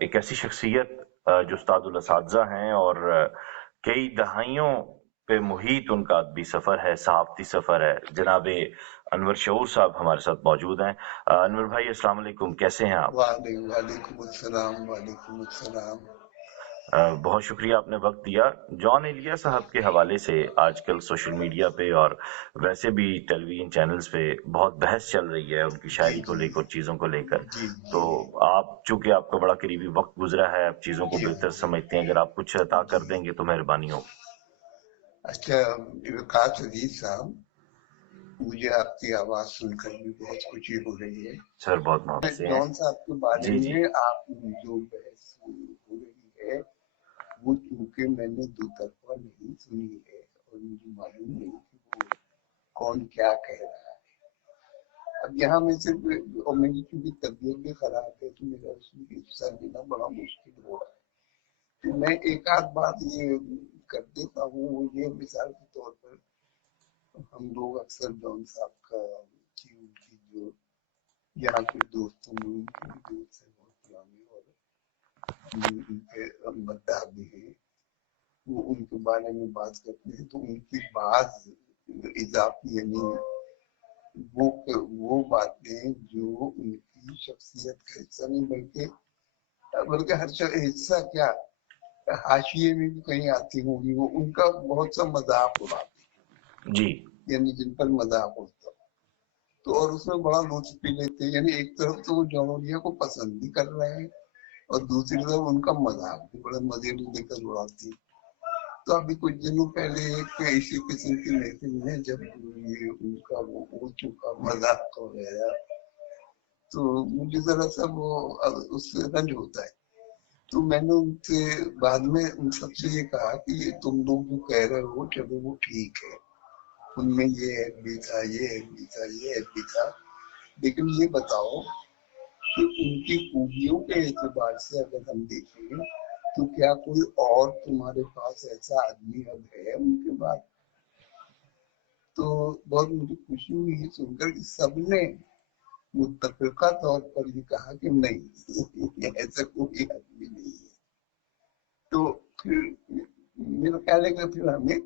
ایک ایسی شخصیت جو استاد الاساتذہ ہیں اور کئی دہائیوں پہ محیط ان کا ادبی سفر ہے، صحافتی سفر ہے. جناب انور شعور صاحب ہمارے ساتھ موجود ہیں. انور بھائی السلام علیکم، کیسے ہیں آپ؟ وعلیکم السلام. وعلیکم السلام. بہت شکریہ آپ نے وقت دیا. جان ایلیا صاحب کے حوالے سے آج کل سوشل میڈیا پہ اور ویسے بھی ٹیلی ویژن چینلز پہ بہت بحث چل رہی ہے ان کی شاعری کو لے کر، چیزوں کو لے کر. تو آپ چونکہ آپ کا بڑا قریبی وقت گزرا ہے، آپ چیزوں کو بہتر سمجھتے ہیں، اگر آپ کچھ عطا کر دیں گے تو مہربانی ہوگی. اچھا وقاص عزیز صاحب، مجھے آپ کی آواز سن کر بھی بہت خوشی ہو رہی ہے. سر بہت محبت سے ہیں. جون صاحب کے بارے جی میں آپ جو بحث ہو رہی ہے وہ چونکہ میں نے دو طرفہ نہیں سنی ہے اور مجھے معلوم نہیں کہ وہ کون کیا کہہ رہا ہے. اب یہاں میں صرف، اور میری چونکہ طبیعت بھی خراب ہے تو میرا اس میں حصہ لینا بڑا مشکل ہو رہا ہے. تو میں ایک آدھ بات یہ کر دیتا ہوں، وہ یہ مثال کے طور پر ہم لوگ اکثر جون صاحب کا ان کی جو یہاں کے دوستوں میں ان کے بھی دوست ہیں بہت پرانے اور ان کے مداح بھی ہیں، وہ ان کے بارے میں بات کرتے ہیں تو ان کی بعض اضافی یعنی وہ باتیں جو ان کی شخصیت کا حصہ نہیں بلکہ ہر حصہ کیا حاشیے میں بھی کہیں آتی ہوگی، وہ ان کا بہت سا مذاق اڑاتے ہیں جی، یعنی جن پر مذاق اڑتا تو اور اس میں بڑا لطف بھی لیتے ہیں. یعنی ایک طرف تو وہ جونولیا کو پسند بھی کر رہے ہیں اور دوسری طرف ان کا مذاق بھی بڑے مزے لے کر اڑاتے ہیں. تو ابھی کچھ دنوں پہلے ایک اسی قسم کی میٹنگ میں جب یہ ان کا وہ ہو چکا مذاق وغیرہ تو مجھے ذرا سا وہ اس سے رنج ہوتا ہے. تو میں نے ان سے بعد میں ان سب سے یہ کہا کہ یہ تم لوگ جو کہہ رہے ہو چلو وہ ٹھیک ہے، ان میں یہ ایپ بھی تھا، یہ ایپ بھی تھا، یہ ایپ بھی تھا، لیکن یہ بتاؤ کہ ان کی خوبیوں کے اعتبار سے اگر ہم دیکھیں تو کیا کوئی اور تمہارے پاس ایسا آدمی اب ہے ان کے بعد؟ تو بہت مجھے خوشی ہوئی یہ سن کر کہ سب نے متفقہ طور پر یہ کہا کہ نہیں ایسا کوئی آدمی نہیں ہے. تو پھر میرا خیال ہے کہ پھر ہمیں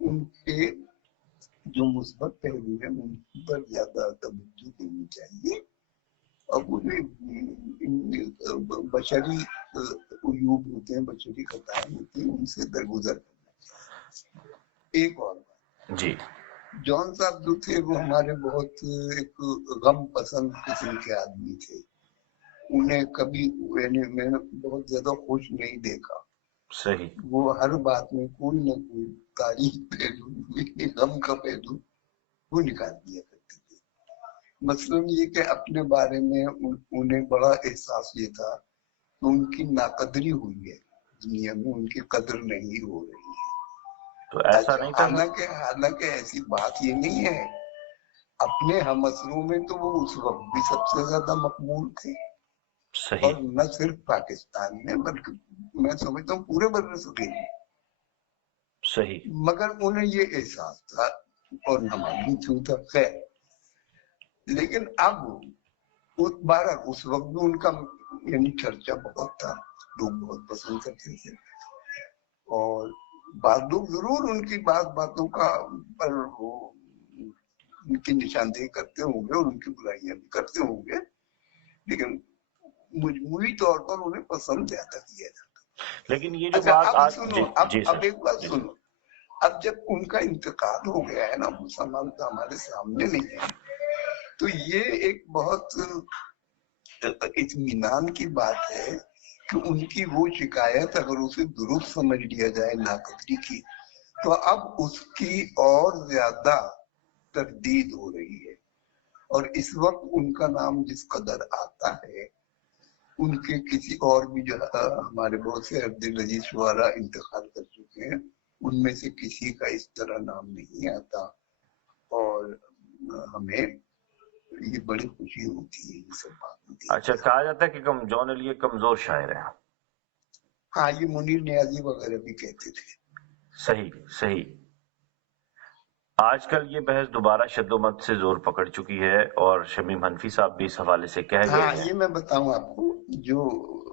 ان کے جو مثبت پہلو ہیں ان پر زیادہ توجہ دینی چاہیے اور بشری عیوب ہوتے ہیں، بشری خطائیں ہوتی ہیں، ان سے درگزر کرنا چاہیے. ایک اور بات، جی، جون صاحب جو تھے وہ ہمارے بہت ایک غم پسند قسم کے آدمی تھے. انہیں کبھی یعنی میں نے بہت زیادہ خوش نہیں دیکھا. صحیح. وہ ہر بات میں کوئی نہ کوئی تاریخ پہلو، غم کا پہلو وہ نکال دیا کرتے تھے. مثلاً یہ کہ اپنے بارے میں انہیں بڑا احساس یہ تھا کہ ان کی ناقدری ہوئی ہے دنیا میں، ان کی قدر نہیں ہو رہی ہے. تو ایسا نہیں تھا. حالانکہ ایسی بات یہ نہیں ہے. اپنے ہم اثروں میں تو وہ اس وقت بھی سب سے زیادہ مقبول تھے. صحیح. اور نہ صرف پاکستان میں بلکہ میں سمجھتا ہوں پورے برصغیر میں. صحیح. مگر انہیں یہ احساس تھا اور نہ معلوم کیوں تھا، خیر. لیکن اب بارہ اس وقت بھی ان کا یعنی چرچا بہت تھا، لوگ بہت پسند کرتے تھے اور بعض لوگ ضرور ان کی باتوں کا پر وہ ان کی نشاندہی کرتے ہوں گے اور ان کی برائیاں بھی کرتے ہوں گے، لیکن مجموعی طور پر انہیں پسند زیادہ کیا جاتا. لیکن یہ جو اچھا بات اب سنو، اب ایک بات جی سنو. اب جب ان کا انتقال ہو گیا ہے نا، وہ سامان تو ہمارے سامنے نہیں ہے، تو یہ ایک بہت اطمینان کی بات ہے کہ ان کی وہ شکایت اگر اسے درست سمجھ لیا جائے ناقدری کی، تو اب اس کی اور زیادہ تردید ہو رہی ہے. اور اس وقت ان کا نام جس قدر آتا ہے، ان کے کسی اور بھی جو ہمارے بہت سے عبدالعزیز شعراء انتقال کر چکے ہیں، ان میں سے کسی کا اس طرح نام نہیں آتا اور ہمیں یہ بڑی خوشی ہوتی ہے یہ سب باتیں. اچھا، کہا جاتا ہے کہ جون ایلیا کمزور شاعر ہیں. ہاں، یہ منیر نیازی وغیرہ بھی کہتے تھے. صحیح صحیح. آج کل یہ بحث دوبارہ شد و مت سے زور پکڑ چکی ہے اور شمیم حنفی صاحب بھی اس حوالے سے کہہ گئے ہاں، ہیں. یہ میں بتاؤں آپ کو، جو